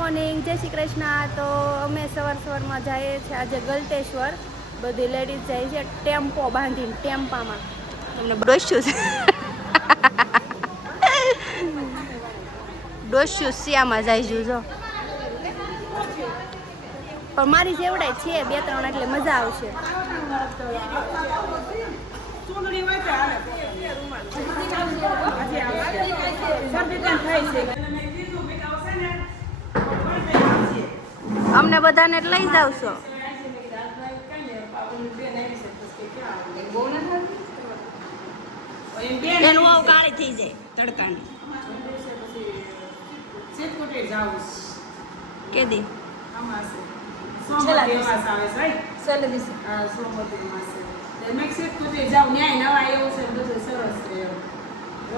Morning, જય શ્રી કૃષ્ણ। તો અમે સવારમાં જઈએ છીએ આજે ગલતેશ્વર। બધી લેડીઝ જાય છે ટેમ્પો બાંધીને, ટેમ્પામાં તમને ડોસ્યું છે ડોસ્યું સિયામાં જાય જો, પણ મારી જેવડાય છે 2-3 એટલે મજા આવશે। અમને બધાને લઈ જાવ છો? એનું બહુ કાળી થઈ જાય તડકાની કે દે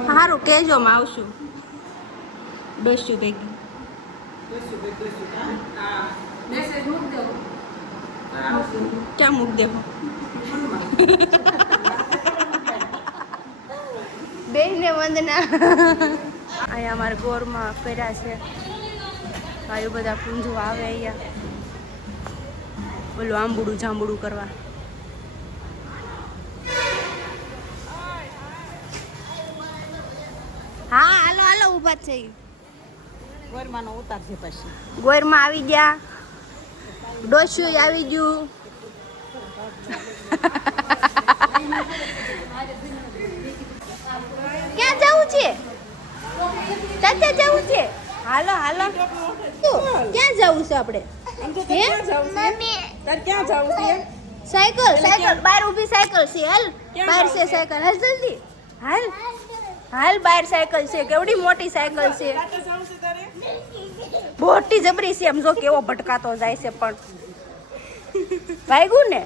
સારું કેજો માં આવશું બેસ્યું ભેગી ક્યાં મૂક દેવો બેને વંદના અહીંયા અમારા ગોરમાં કર્યા છે ભાઈઓ બધા પૂંજું આવે અહીંયા ઓલું આંબુડું જાંબુડું કરવા। હા હાલો હાલો ઊભા છે ગોરમાંનો ઉતારશે પછી ગોરમાં આવી ગયા ડોસ્યું આવી ગયું ક્યાં જવું છે તાતે જવું છે હાલો હાલો ક્યાં જવું છે આપણે ક્યાં જવું છે સાયકલ સાયકલ બહાર ઊભી સાયકલ છે હાલ બહાર છે સાયકલ હાલ જલ્દી હાલ હાલ બહાર સાયકલ છે કેવડી મોટી સાયકલ છે મોટી જબરી છે એમ જો કેવો ભટકાતો જાય છે પણ ભાગ્યું ને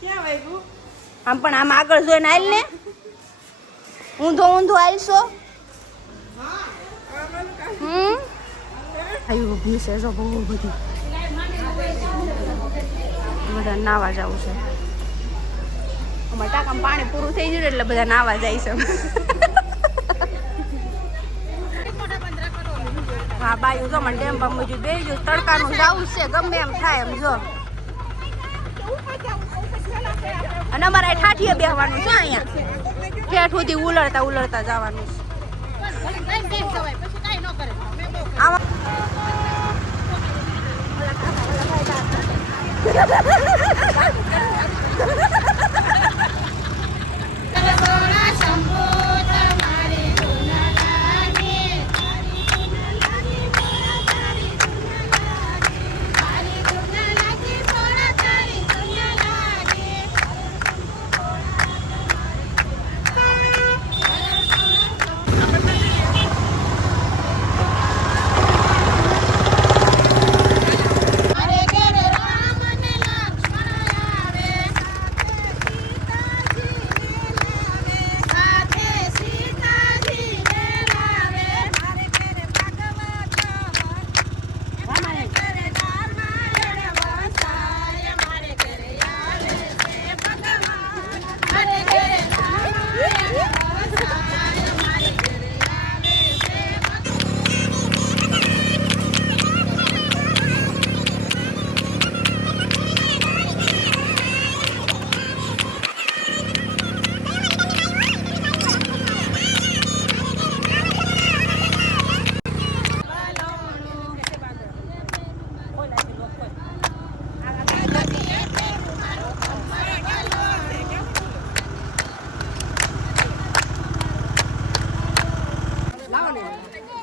ક્યાં વાગ્યું આમ પણ આમ આગળ જોઈને હાલ ને ઊંધો ઊંધો હાલશો આયુ ઊભી છે જો બહુ બધી બધા નાવા જવું છે અમારા ટાંકામાં પાણી પૂરું થઈ ગયું એટલે બધા નાવા જાય છે હા બાયું જો મને ડેમ પર મુજબ બે જો તડકાનું જવું છે ગમે એમ થાય એમ જો અને અમારે ઠાઠીએ બેસવાનું છે અહીંયા ઠેઠ સુધી ઉલળતા જવાનું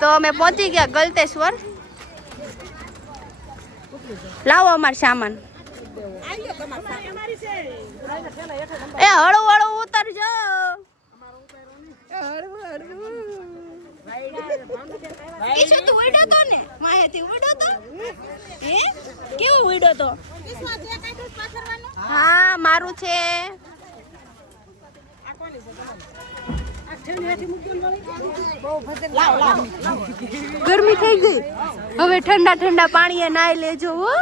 તો અમે પહોંચી ગયા ગલતેશ્વર। લાવો અમાર સામાન એ હળવું હળવું ઉતરજો કેશું તું ઉડ્યો તો ને માહેથી ઉડ્યો તો હે કેવું ઉડ્યો તો હા મારું છે ગરમી થઈ ગઈ હવે ઠંડા ઠંડા પાણીએ નાઈ લેજો હો।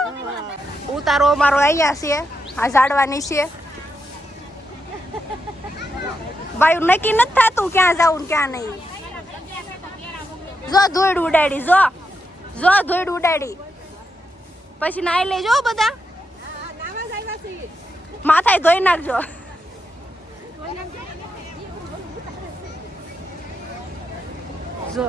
ઉતારો અમારો અહીંયા છે આ ઝાડવાની છે ભાઈ નક્કી નથી થતું ક્યાં જાવું ક્યાં નહીં। જો ધૂળ ઉડાડી જો જો ધોઈડ ઉડાડી પછી નાઈ લેજો બધા માથાય ધોઈ નાખજો જો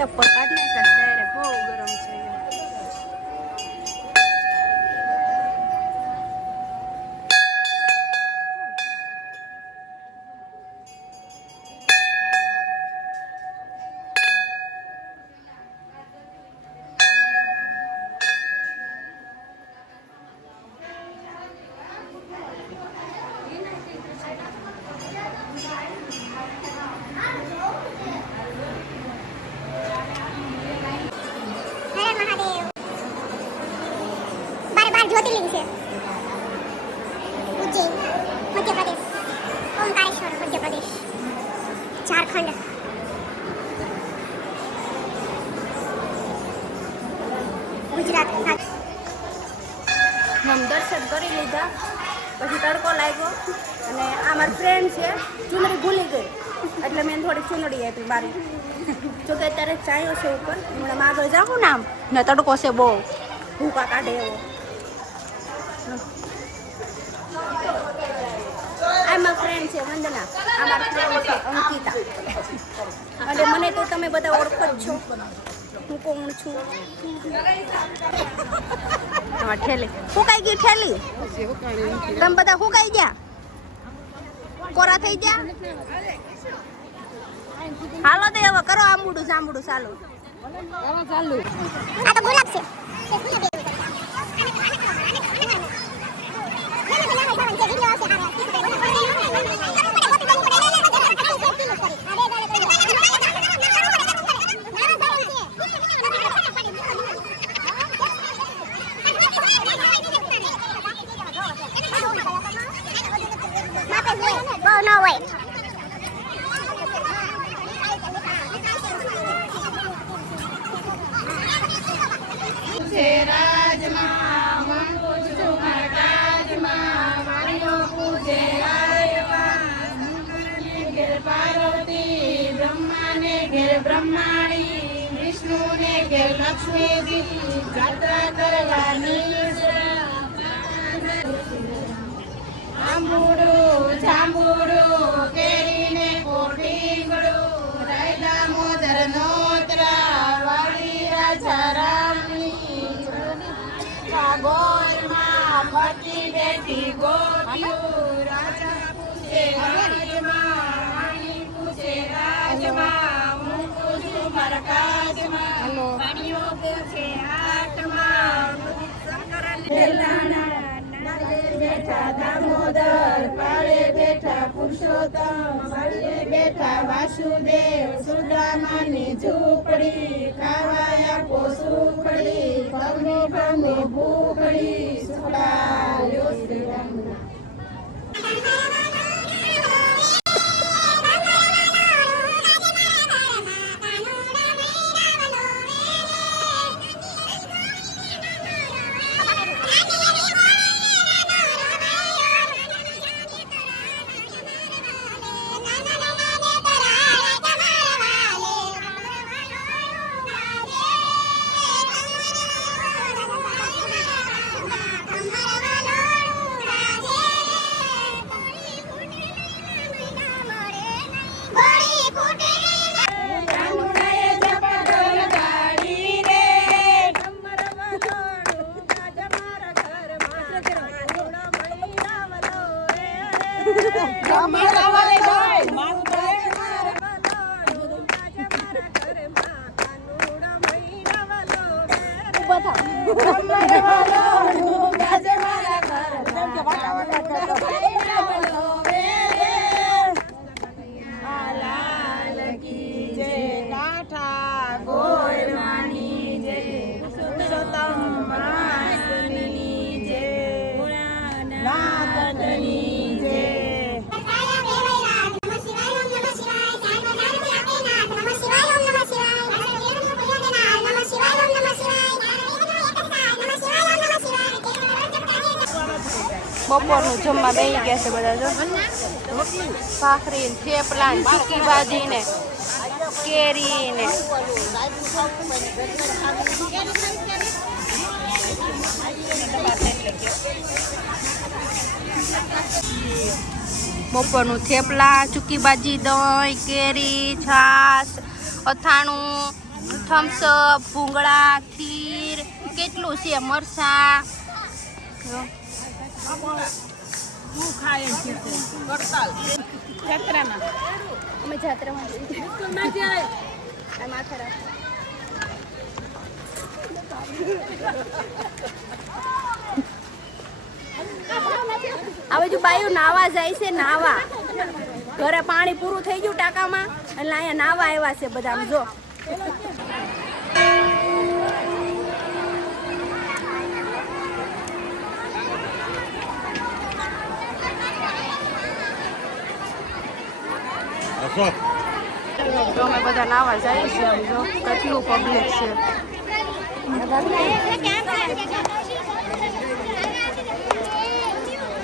ચપ્પલ કાઢ નાખ ડાયરેક્ટ બહુ ગરમ છે ज्योतिर्लिंग से उज्जैन मध्य प्रदेश ओमकारेश्वर मध्य प्रदेश झारखंड गुजरात हम दर्शन કરી લીધા પછી તડકો લાગ્યો અને આ મારી ફ્રેન્ડ છે ચુનરી ભૂલી ગઈ એટલે મેં થોડી ચુનડી આપી મારી જો કે અત્યારે ચાયો છે ઉપર હમણાં આગળ જાઉં ને આમ ને તડકો છે બહુ ભૂકા કાઢે એવો આ મારી ફ્રેન્ડ છે વંદના આ મારી ફ્રેન્ડ છે અંકિતા અને મને તો તમે બધા ઓળખો જ છો હું કોણ છું હા ઠેલી ફૂકાઈ ગઈ ઠેલી તમે બધા ફૂકાઈ ગયા કોરા થઈ ગયા હાલો તો હવે કરો આંબુડું જાંબુડું ચાલુ આ તો ગુલાબ છે no way. બ્રહ્માણી વિષ્ણુને ઘેર લક્ષ્મીજી જાત્રા કરવાની આંબુડું જાંબુડું કેરીને કોટીંગડું રાય દામોદર નોતરા વાળી રાજા રામની ગોરમાં ફરતી બેઠી ગોપિયું રાજા પૂછે રાજમાં રાણી પૂછે રાજમાં હું પૂછું મારા કાજમાં વાણીઓ પૂછે આટમાં બેઠા દામોદર પાળે બેઠા પુરુષોત્તમ વાળે બેઠા વાસુદેવ સુદામાની ઝૂંપડી ખાવા આપો સુખડી ભમે ભમે ભૂખડી સુડાયો શ્રી રામના બપોરનું જમવા બેસી ગયા છે બધા જો ભાખરી ને થેપલા ને ચીકી ભાજી ને કેરી ને બપોરનું થેપલા ચૂકી ભાજી દહીં કેરી છાશ અથાણું થમ્સઅપ ભૂંગળા ખીર કેટલું છે મરસા અમે જાત્રામાં આ બાજુ બાયું નાવા જાય છે નાવા ઘરે પાણી પૂરું થઈ ગયું ટાંકામાં એટલે અહીંયા નાવા આવ્યા છે બધા આમ જો તો અમે બધા નાવા જઈએ છીએ જો કેટલું પબ્લિક છે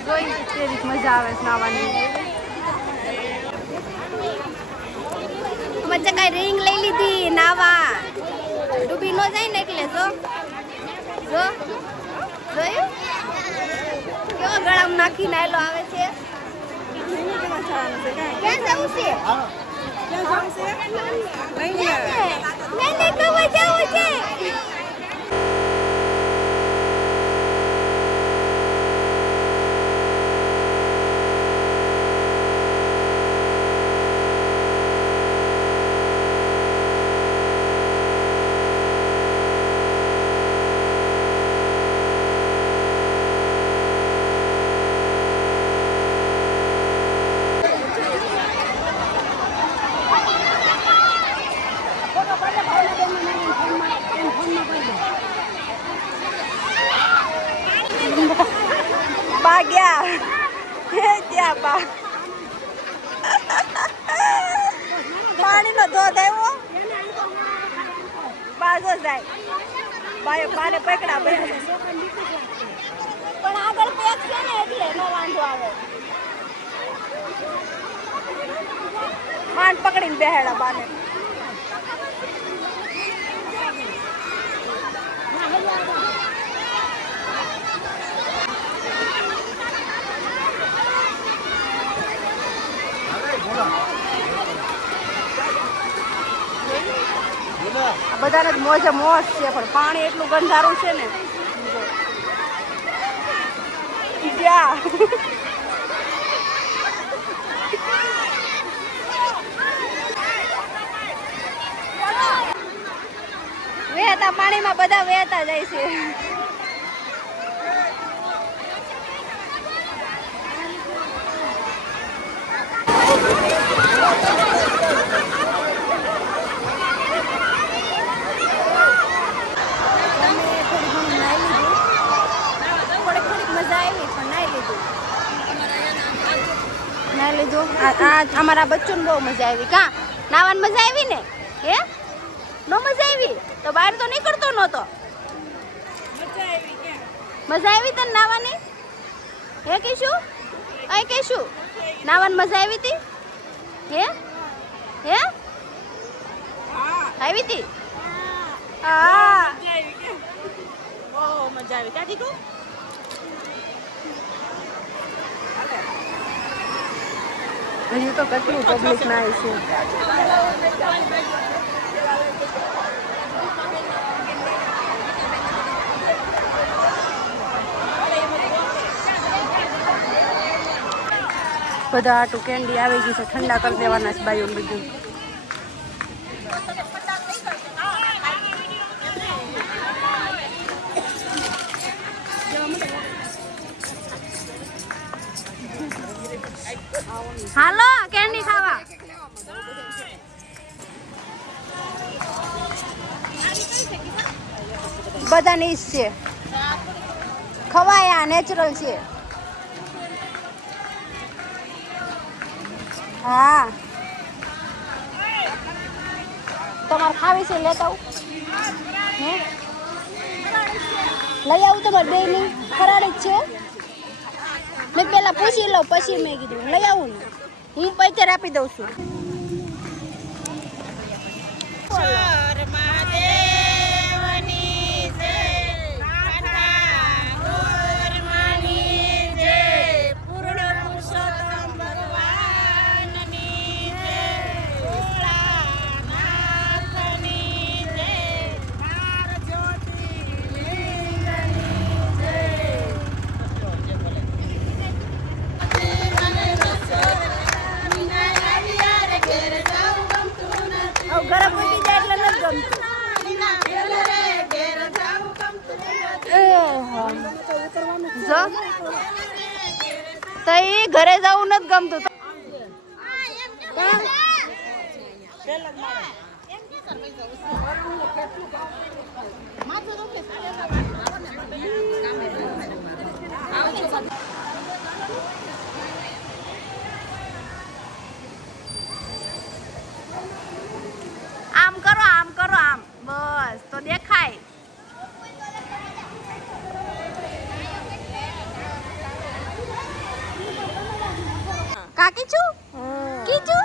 જોઈ કેવી મજા આવે છે નાવાની વચ્ચે કઈ રિંગ લઈ લીધી નાવા ડૂબી ન જાય ને એટલે જો જો જોયું કેવો ગળામાં નાખી નાયલો આવે છે ક્યાં જવું છે બા ગયા ત્યાં બા પાણીનો ધોધ આવ્યો બાજો જાય બાને પકડા પણ આગળ પેક છે ને એટલે નો વાંધો આવે માંડ પકડીને બેહેડા બાને બધાને જ મોજે મોજ છે પણ પાણી એટલું ગંધારું છે ને વહેતા પાણીમાં બધા વહેતા જાય છે અમારા બચ્ચોને બહુ મજા આવી કા નાવાની મજા આવી ને હે નો મજા આવી તો બહાર તો નીકળતો નહોતો મજા આવી તને નાવાની હે કહીશું અહીં કહીશું નાવાની મજા આવી હતી હે હે આવી હતી હા મજા આવી ક્યાં દીધું હજુ તો કેટલું પબ્લિક નાય છે બધા આટું કેન્ડી આવી ગઈ છે ઠંડા કરી દેવાના છે બાયું બધું હાલો કેન્ડી ખાવા બધાની ઈજ છે ખવાયા નેચરલ છે હા તમારે ખાવી છે લેતા આવું હે લઈ આવું તમારે બે ની ફરાળી જ છે મેં પેલા પૂછી લઉં પછી મેં કીધું લઈ આવું ને હું પૈસા આપી દઉં છું. ઘરે પૂછી જાય એટલે નથી ગમતું. જો તો એ ઘરે જવું નથી ગમતું. આમ કરો આમ બસ તો દેખાય. કાકી છું કીચું